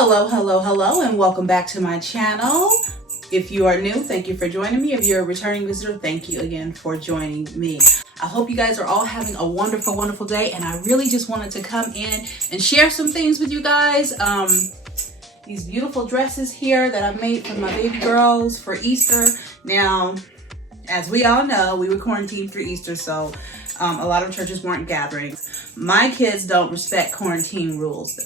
Hello, hello, hello, and welcome back to my channel. If you are new, thank you for joining me. If you're a returning visitor, thank you again for joining me. I hope you guys are all having a wonderful, wonderful day, and I really just wanted to come in and share some things with you guys. These beautiful dresses here that I made for my baby girls for Easter. Now, as we all know, we were quarantined through Easter, so a lot of churches weren't gathering. My kids don't respect quarantine rules.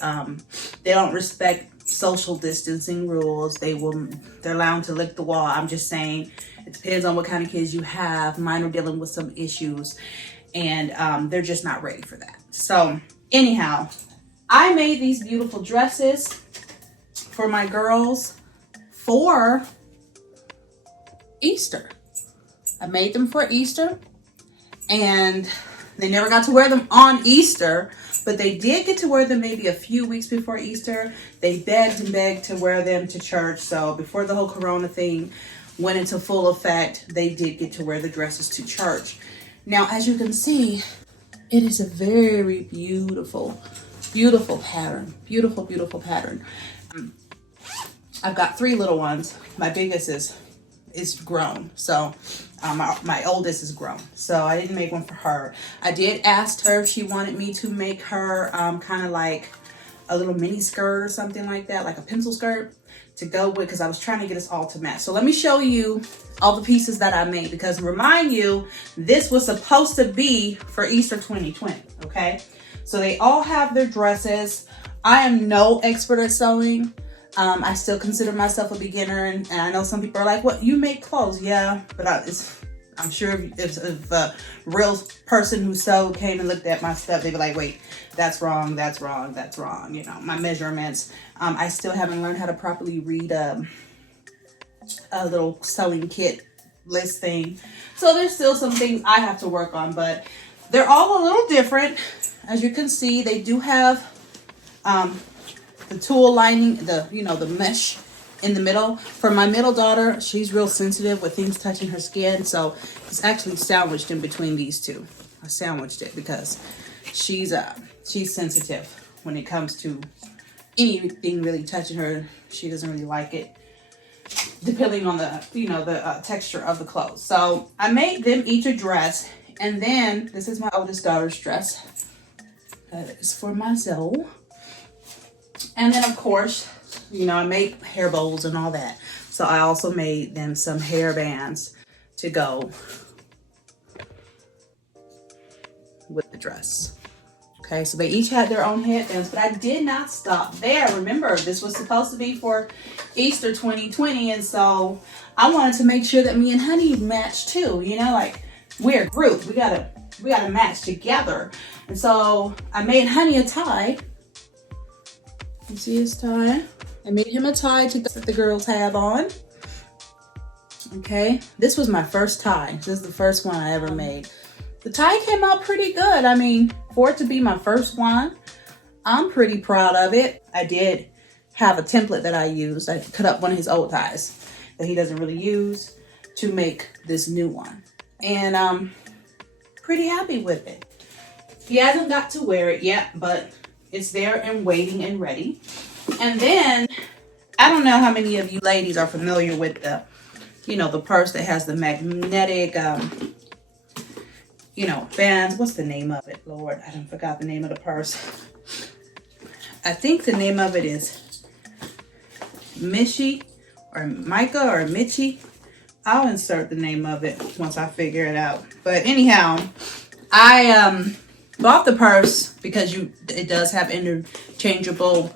They don't respect social distancing rules. They're allowed to lick the wall. I'm just saying, it depends on what kind of kids you have. Mine are dealing with some issues, and they're just not ready for that. So anyhow, I made these beautiful dresses for my girls for Easter. I made them for Easter, and they never got to wear them on Easter, but they did get to wear them maybe a few weeks before Easter. They begged and begged to wear them to church. So before the whole Corona thing went into full effect, they did get to wear the dresses to church. Now, as you can see, it is a very beautiful, beautiful pattern. Beautiful, beautiful pattern. I've got 3 little ones. My biggest is grown. So my oldest is grown. So I didn't make one for her. I did ask her if she wanted me to make her kind of like a little mini skirt or something like that, like a pencil skirt to go with, because I was trying to get us all to match. So let me show you all the pieces that I made, because remind you, this was supposed to be for Easter 2020, okay? So they all have their dresses. I am no expert at sewing. I still consider myself a beginner, and I know some people are like, "What, you make clothes?" Yeah, but I'm sure if a real person who sewed came and looked at my stuff, they'd be like, "Wait, that's wrong, that's wrong, that's wrong." You know, my measurements. I still haven't learned how to properly read a little sewing kit list thing. So there's still some things I have to work on, but they're all a little different. As you can see, they do have the tulle lining, the mesh in the middle. For my middle daughter, she's real sensitive with things touching her skin, so it's actually sandwiched in between these two. I sandwiched it because she's sensitive when it comes to anything really touching her. She doesn't really like it, depending on the texture of the clothes. So I made them each a dress, and then this is my oldest daughter's dress. That is for my Zoe. And then, of course, I made hair bows and all that. So I also made them some hair bands to go with the dress. Okay, so they each had their own headbands, but I did not stop there. Remember, this was supposed to be for Easter 2020, and so I wanted to make sure that me and Honey matched too. Like, we're a group. We gotta match together. And so I made Honey a tie. You see his tie? I made him a tie that the girls have on. Okay, this was my first tie. This is the first one I ever made. The tie came out pretty good. I mean, for it to be my first one, I'm pretty proud of it. I did have a template that I used. I cut up one of his old ties that he doesn't really use to make this new one. And I'm pretty happy with it. He hasn't got to wear it yet, but it's there and waiting and ready. And then, I don't know how many of you ladies are familiar with the purse that has the magnetic, bands. What's the name of it? Lord, I forgot the name of the purse. I think the name of it is Michi or Micah or Michi. I'll insert the name of it once I figure it out. But anyhow, I bought the purse because it does have interchangeable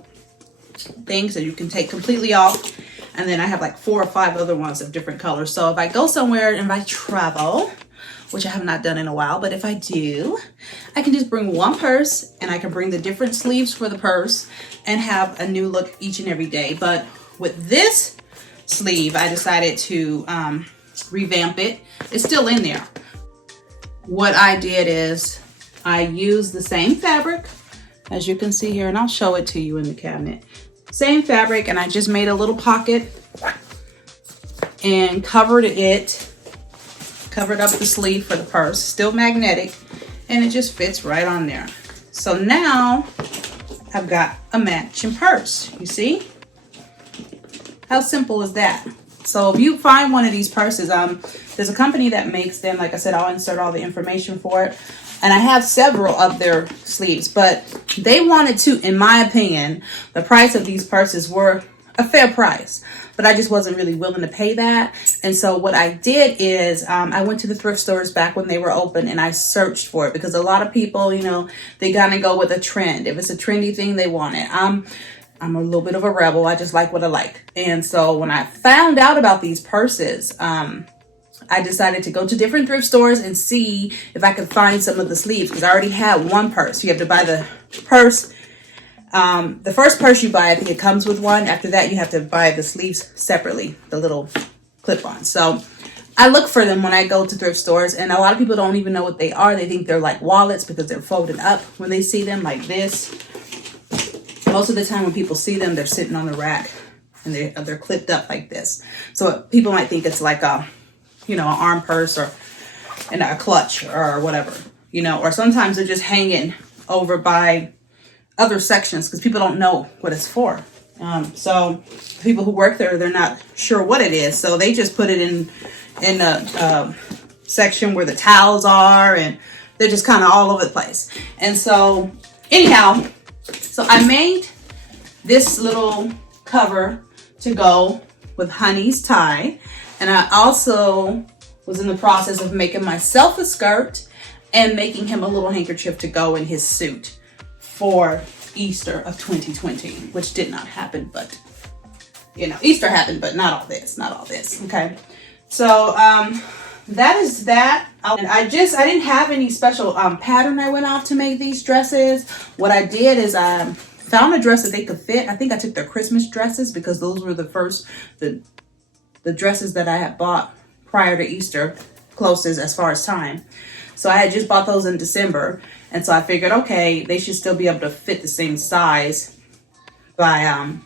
things that you can take completely off, and then I have like 4 or 5 other ones of different colors. So if I go somewhere and if I travel, which I have not done in a while, but if I do, I can just bring one purse, and I can bring the different sleeves for the purse and have a new look each and every day. But with this sleeve, I decided to revamp it. It's still in there. What I did is I used the same fabric, as you can see here, and I'll show it to you in the cabinet. Same fabric, and I just made a little pocket and covered up the sleeve for the purse. Still magnetic, and it just fits right on there. So now I've got a matching purse. You see? How simple is that? So if you find one of these purses, there's a company that makes them. Like I said, I'll insert all the information for it. And I have several of their sleeves, but they wanted to, in my opinion, the price of these purses were a fair price, but I just wasn't really willing to pay that. And so what I did is I went to the thrift stores back when they were open and I searched for it, because a lot of people, you know, they gotta go with a trend. If it's a trendy thing, they want it. I'm a little bit of a rebel. I just like what I like. And so when I found out about these purses, I decided to go to different thrift stores and see if I could find some of the sleeves, because I already had one purse. You have to buy the purse. The first purse you buy, I think it comes with one. After that, you have to buy the sleeves separately, the little clip-on. So I look for them when I go to thrift stores, and a lot of people don't even know what they are. They think they're like wallets because they're folded up when they see them like this. Most of the time when people see them, they're sitting on the rack and they're clipped up like this. So people might think it's like a, you know, an arm purse or a clutch or whatever, you know, or sometimes they're just hanging over by other sections because people don't know what it's for. So people who work there, they're not sure what it is. So they just put it in a section where the towels are, and they're just kind of all over the place. And so anyhow, so I made this little cover to go with Honey's tie. And I also was in the process of making myself a skirt and making him a little handkerchief to go in his suit for Easter of 2020, which did not happen, but you know, Easter happened, but not all this, okay? So that is that. And I didn't have any special pattern I went off to make these dresses. What I did is I found a dress that they could fit. I think I took their Christmas dresses because those were the dresses that I had bought prior to Easter, closest as far as time. So I had just bought those in December. And so I figured, okay, they should still be able to fit the same size by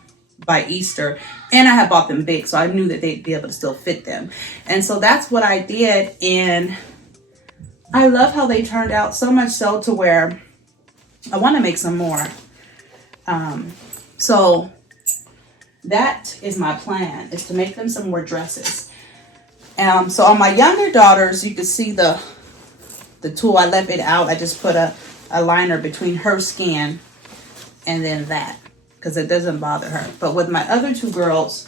Easter. And I had bought them big, so I knew that they'd be able to still fit them. And so that's what I did. And I love how they turned out, so much so to where I want to make some more. So that is my plan, is to make them some more dresses. So on my younger daughters, you can see the tool. I left it out. I just put a liner between her skin and then that, because it doesn't bother her. But with my other two girls,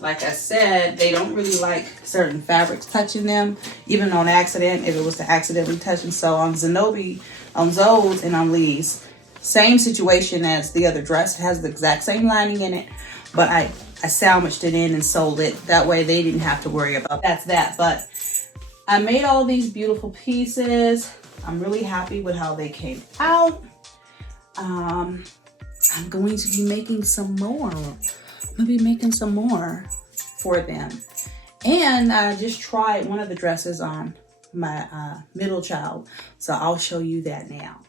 like I said, they don't really like certain fabrics touching them, even on accident, if it was to accidentally touch them. So on Zenobi, on Zoe's and on Lee's, same situation as the other dress. It has the exact same lining in it, but I sandwiched it in and sold it. That way they didn't have to worry about that. But I made all these beautiful pieces. I'm really happy with how they came out. I'm going to be making some more. I'll be making some more for them. And I just tried one of the dresses on my middle child. So I'll show you that now.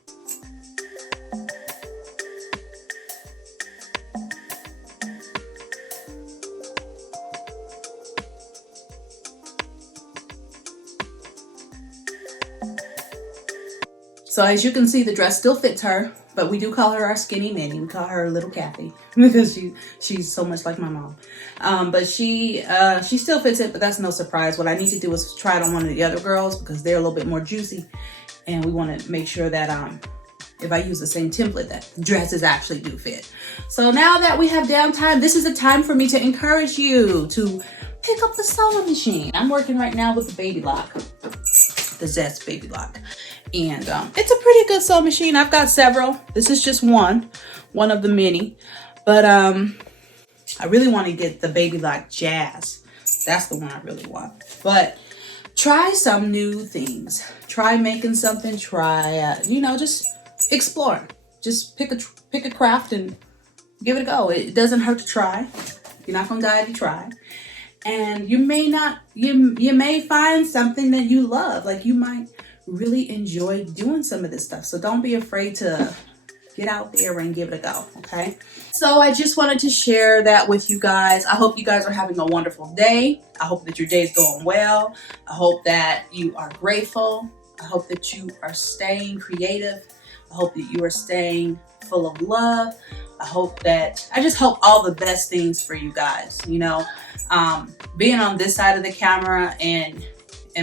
So as you can see, the dress still fits her, but we do call her our skinny mini. We call her little Kathy because she's so much like my mom. But she still fits it, but that's no surprise. What I need to do is try it on one of the other girls because they're a little bit more juicy. And we want to make sure that if I use the same template, that dresses actually do fit. So now that we have downtime, this is a time for me to encourage you to pick up the sewing machine. I'm working right now with the Baby Lock, the Zest Baby Lock. And it's a pretty good sewing machine. I've got several. This is just one of the many. But I really want to get the Baby Lock Jazz. That's the one I really want. But try some new things. Try making something. Try, just explore. Just pick a craft and give it a go. It doesn't hurt to try. You're not gonna die if you try. And you may find something that you love. Like you might really enjoy doing some of this stuff. So don't be afraid to get out there and give it a go, okay? So I just wanted to share that with you guys. I hope you guys are having a wonderful day. I hope that your day is going well. I hope that you are grateful. I hope that you are staying creative I hope that you are staying full of love. I just hope all the best things for you guys. You know, being on this side of the camera and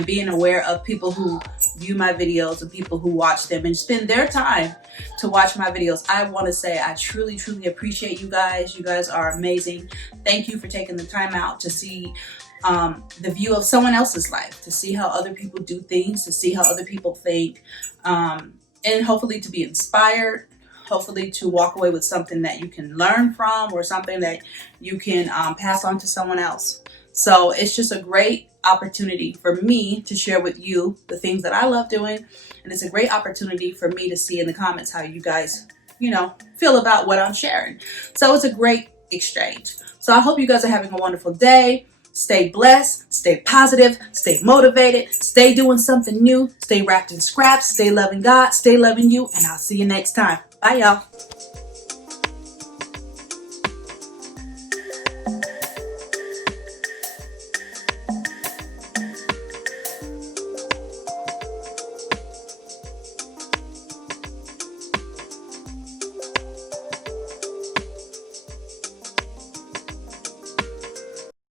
being aware of people who view my videos and people who watch them and spend their time to watch my videos, I want to say I truly appreciate you guys. You guys are amazing. Thank you for taking the time out to see the view of someone else's life, to see how other people do things, to see how other people think, and hopefully to be inspired, hopefully to walk away with something that you can learn from or something that you can pass on to someone else. So it's just a great opportunity for me to share with you the things that I love doing. And it's a great opportunity for me to see in the comments how you guys, you know, feel about what I'm sharing. So it's a great exchange. So I hope you guys are having a wonderful day. Stay blessed, stay positive, stay motivated, stay doing something new, stay wrapped in scraps, stay loving God, stay loving you, and I'll see you next time. Bye, y'all.